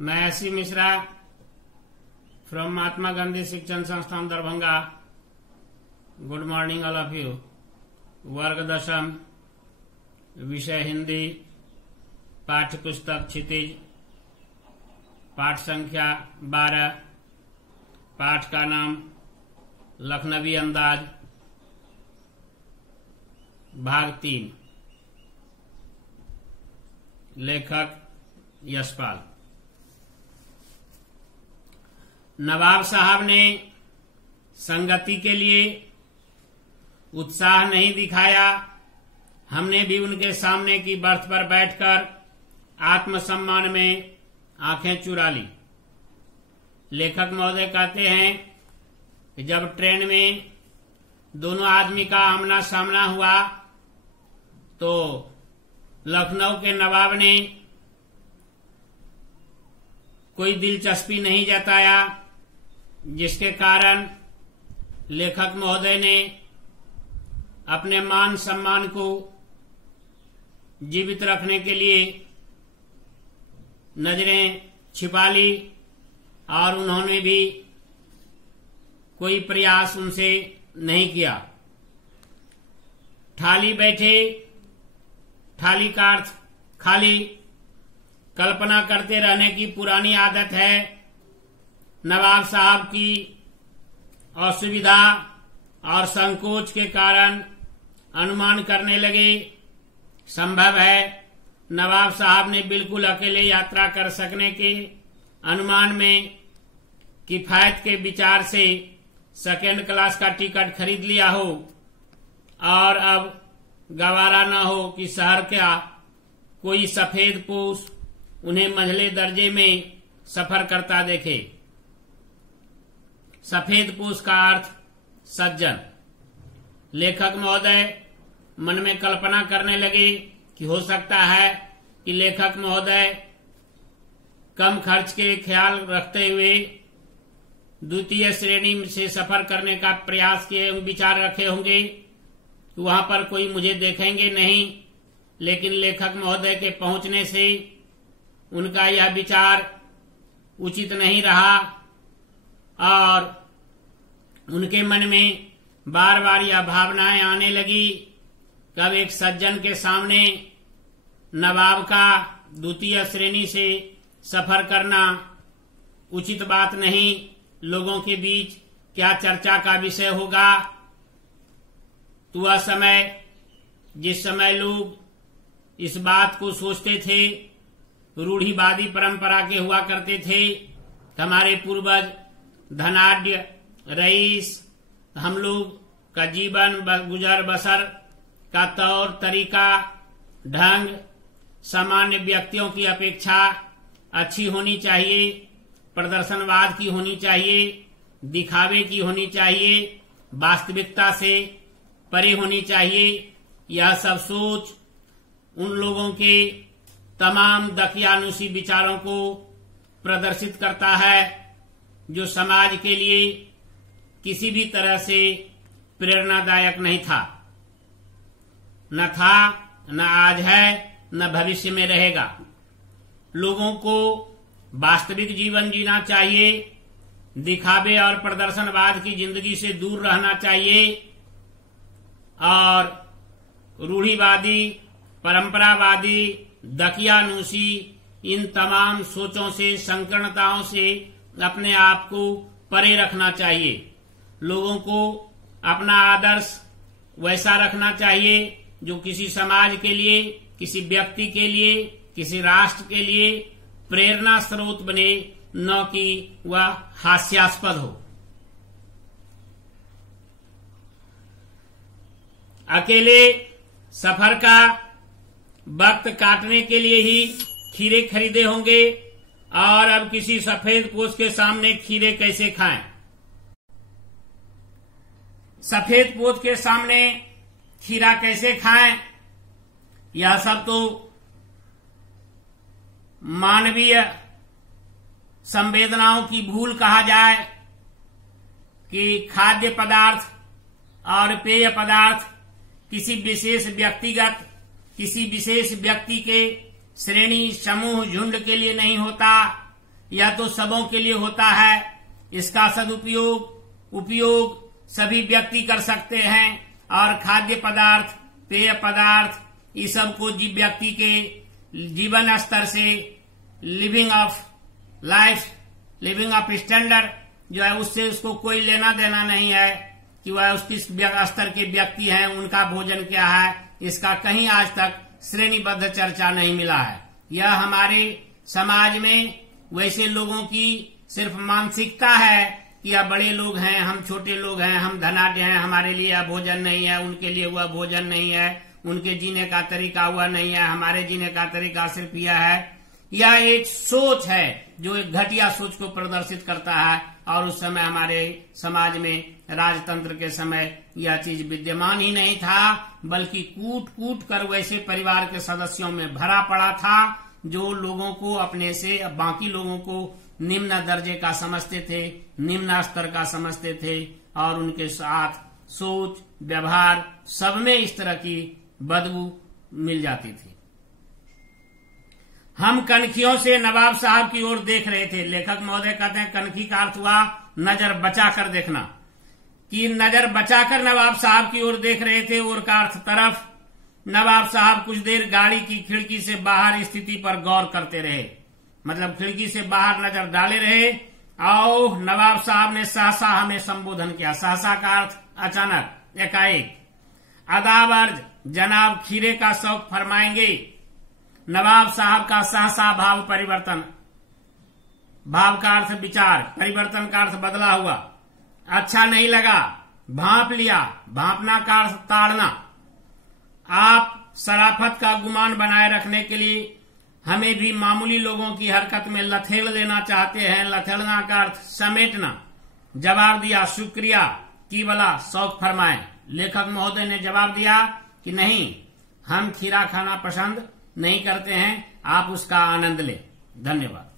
मैं SC. Mishra from Mahatma Gandhi शिक्षण संस्थान Darbhanga. Good morning all of you. वर्ग 10वीं, विषय हिंदी, पाठ्य पुस्तक क्षितिज, पाठ संख्या 12। पाठ का नाम लखनवी अंदाज, भाग 3। लेखक यशपाल। नवाब साहब ने संगति के लिए उत्साह नहीं दिखाया। हमने भी उनके सामने की बर्थ पर बैठकर आत्मसम्मान में आंखें चुरा ली। लेखक महोदय कहते हैं कि जब ट्रेन में दोनों आदमी का आमना सामना हुआ तो लखनऊ के नवाब ने कोई दिलचस्पी नहीं जताया, जिसके कारण लेखक महोदय ने अपने मान सम्मान को जीवित रखने के लिए नजरें छिपा ली और उन्होंने भी कोई प्रयास उनसे नहीं किया। ठाली बैठे, ठाली का अर्थ खाली, कल्पना करते रहने की पुरानी आदत है। नवाब साहब की असुविधा और संकोच के कारण अनुमान करने लगे। संभव है नवाब साहब ने बिल्कुल अकेले यात्रा कर सकने के अनुमान में किफायत के विचार से सेकेंड क्लास का टिकट खरीद लिया हो और अब गवारा न हो कि शहर का कोई सफेद पोश उन्हें मंझले दर्जे में सफर करता देखे। सफेद पोश का अर्थ सज्जन। लेखक महोदय मन में कल्पना करने लगे कि हो सकता है कि लेखक महोदय कम खर्च के ख्याल रखते हुए द्वितीय श्रेणी से सफर करने का प्रयास किए विचार रखे होंगे। वहां पर कोई मुझे देखेंगे नहीं, लेकिन लेखक महोदय के पहुंचने से उनका यह विचार उचित नहीं रहा और उनके मन में बार बार यह भावनाएं आने लगी। कब एक सज्जन के सामने नवाब का द्वितीय श्रेणी से सफर करना उचित बात नहीं, लोगों के बीच क्या चर्चा का विषय होगा। तो वह समय जिस समय लोग इस बात को सोचते थे, रूढ़िवादी परंपरा के हुआ करते थे। हमारे पूर्वज धनाढ्य रईस, हम लोग का जीवन गुजर बसर का तौर तरीका ढंग सामान्य व्यक्तियों की अपेक्षा अच्छी होनी चाहिए, प्रदर्शनवाद की होनी चाहिए, दिखावे की होनी चाहिए, वास्तविकता से परे होनी चाहिए। यह सब सोच उन लोगों के तमाम दकियानुसी विचारों को प्रदर्शित करता है जो समाज के लिए किसी भी तरह से प्रेरणादायक नहीं था, न था, न आज है, न भविष्य में रहेगा। लोगों को वास्तविक जीवन जीना चाहिए, दिखावे और प्रदर्शनवाद की जिंदगी से दूर रहना चाहिए और रूढ़िवादी, परंपरावादी, दकियानुसी इन तमाम सोचों से, संकीर्णताओं से अपने आप को परे रखना चाहिए। लोगों को अपना आदर्श वैसा रखना चाहिए जो किसी समाज के लिए, किसी व्यक्ति के लिए, किसी राष्ट्र के लिए प्रेरणा स्रोत बने, न कि वह हास्यास्पद हो। अकेले सफर का वक्त काटने के लिए ही खीरे खरीदे होंगे और अब किसी सफेद पोश के सामने खीरे कैसे खाएं? सफेद पोश के सामने खीरा कैसे खाएं? यह सब तो मानवीय संवेदनाओं की भूल कहा जाए कि खाद्य पदार्थ और पेय पदार्थ किसी विशेष व्यक्तिगत, किसी विशेष व्यक्ति के श्रेणी समूह झुंड के लिए नहीं होता, यह तो सबों के लिए होता है। इसका उपयोग सभी व्यक्ति कर सकते हैं और खाद्य पदार्थ, पेय पदार्थ, इस सब को व्यक्ति के जीवन स्तर से लिविंग ऑफ स्टैंडर्ड जो है उससे उसको कोई लेना देना नहीं है कि वह उस किस स्तर के व्यक्ति हैं, उनका भोजन क्या है, इसका कहीं आज तक श्रेणीबद्ध चर्चा नहीं मिला है। यह हमारे समाज में वैसे लोगों की सिर्फ मानसिकता है कि यह बड़े लोग हैं, हम छोटे लोग हैं, हम धनाढ्य हैं, हमारे लिए यह भोजन नहीं है, उनके लिए वह भोजन नहीं है, उनके जीने का तरीका हुआ नहीं है, हमारे जीने का तरीका सिर्फ यह है। यह एक सोच है जो एक घटिया सोच को प्रदर्शित करता है और उस समय हमारे समाज में राजतंत्र के समय यह चीज विद्यमान ही नहीं था, बल्कि कूट कूट कर वैसे परिवार के सदस्यों में भरा पड़ा था जो लोगों को अपने से बाकी लोगों को निम्न दर्जे का समझते थे, निम्न स्तर का समझते थे और उनके साथ सोच व्यवहार सब में इस तरह की बदबू मिल जाती थी। हम कनखियों से नवाब साहब की ओर देख रहे थे। लेखक महोदय कहते हैं कनखी का अर्थ हुआ नजर बचाकर देखना, कि नजर बचाकर नवाब साहब की ओर देख रहे थे। और का अर्थ तरफ। नवाब साहब कुछ देर गाड़ी की खिड़की से बाहर स्थिति पर गौर करते रहे, मतलब खिड़की से बाहर नजर डाले रहे। और नवाब साहब ने सहसा हमें संबोधन किया। सहसा का अर्थ अचानक, एकाएक। अदाब अर्ज, जनाब खीरे का शौक फरमाएंगे। नवाब साहब का सहसा भाव परिवर्तन, भाव का अर्थ विचार, परिवर्तन का अर्थ बदला हुआ। अच्छा नहीं लगा, भांप लिया, भांपना का अर्थ ताड़ना। आप शराफत का गुमान बनाए रखने के लिए हमें भी मामूली लोगों की हरकत में लथेड़ लेना चाहते हैं। लथेड़ना का अर्थ समेटना। जवाब दिया, शुक्रिया की भला शौक फरमाए। लेखक महोदय ने जवाब दिया कि नहीं, हम खीरा खाना पसंद नहीं करते हैं, आप उसका आनंद लें। धन्यवाद।